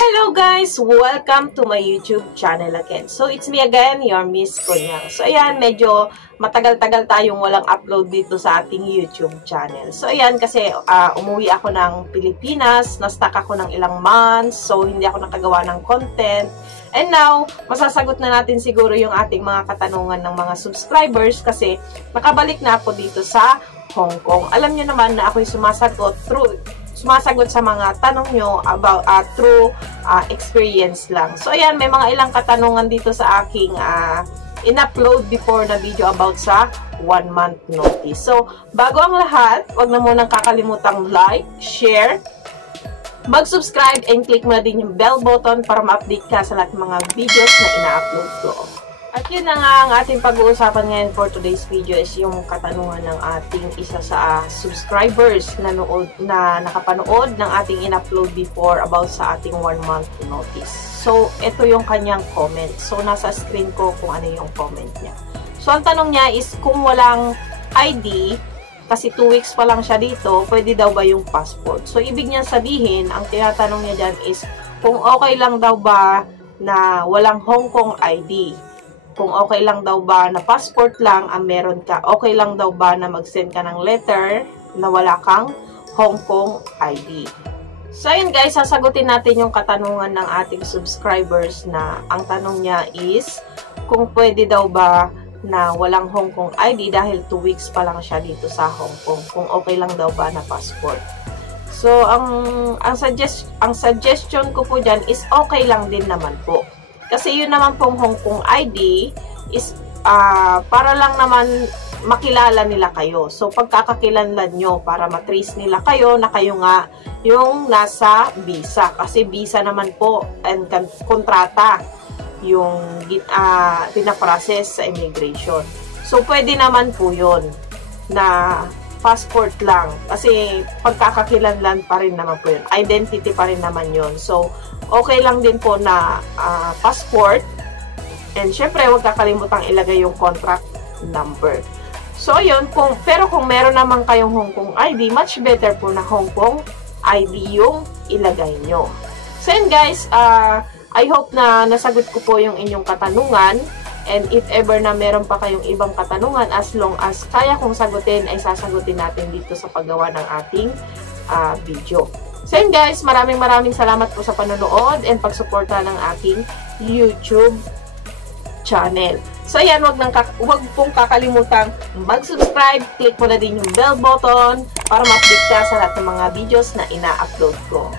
Hello guys! Welcome to my YouTube channel again. So, it's me again, your Miss Kunyang. So, ayan, medyo matagal-tagal tayong walang upload dito sa ating YouTube channel. So, ayan, kasi umuwi ako ng Pilipinas, na-stuck ako ng ilang months, so hindi ako nakagawa ng content. And now, masasagot na natin siguro yung ating mga katanungan ng mga subscribers kasi nakabalik na ako dito sa Hong Kong. Alam niyo naman na ako'y sumasagot sa mga tanong nyo about through experience lang. So, ayan, may mga ilang katanungan dito sa aking in-upload before na video about sa 1 month notice. So, bago ang lahat, wag na munang kakalimutang like, share, mag-subscribe, and click mo na din yung bell button para ma-update ka sa lahat ng mga videos na ina-upload ko. At yun na nga ang ating pag-uusapan ngayon for today's video is yung katanungan ng ating isa sa subscribers na nakapanood ng ating in-upload before about sa ating 1 month notice. So, ito yung kanyang comment. So, nasa screen ko kung ano yung comment niya. So, ang tanong niya is kung walang ID, kasi 2 weeks pa lang siya dito, pwede daw ba yung passport? So, ibig niya sabihin, ang tinatanong niya dyan is kung okay lang daw ba na walang Hong Kong ID. Kung okay lang daw ba na passport lang ang meron ka, okay lang daw ba na mag-send ka ng letter na wala kang Hong Kong ID. So, ayun guys, sasagutin natin yung katanungan ng ating subscribers na ang tanong niya is kung pwede daw ba na walang Hong Kong ID dahil 2 weeks pa lang siya dito sa Hong Kong. Kung okay lang daw ba na passport. So, ang suggestion ko po dyan is okay lang din naman po. Kasi yun naman pong Hong Kong ID is para lang naman makilala nila kayo. So, pagkakakilanlan nyo para matrace nila kayo na kayo nga yung nasa visa. Kasi visa naman po and kontrata yung pinaprocess sa immigration. So, pwede naman po yun na passport lang. Kasi pagkakakilanlan pa rin naman po yun. Identity pa rin naman yun. So, okay lang din po na passport. And syempre, huwag kakalimutang ilagay yung contract number. So, yun. Pero kung meron naman kayong Hong Kong ID, much better po na Hong Kong ID yung ilagay nyo. So, yun guys, I hope na nasagot ko po yung inyong katanungan. And if ever na meron pa kayong ibang katanungan, as long as kaya kong sagutin, ay sasagutin natin dito sa paggawa ng ating video. So yun guys, maraming salamat po sa panonood and pagsuporta ng aking YouTube channel. So yan, wag pong kakalimutan mag-subscribe, click mo na din yung bell button para ma-update ka sa lahat ng mga videos na ina-upload ko.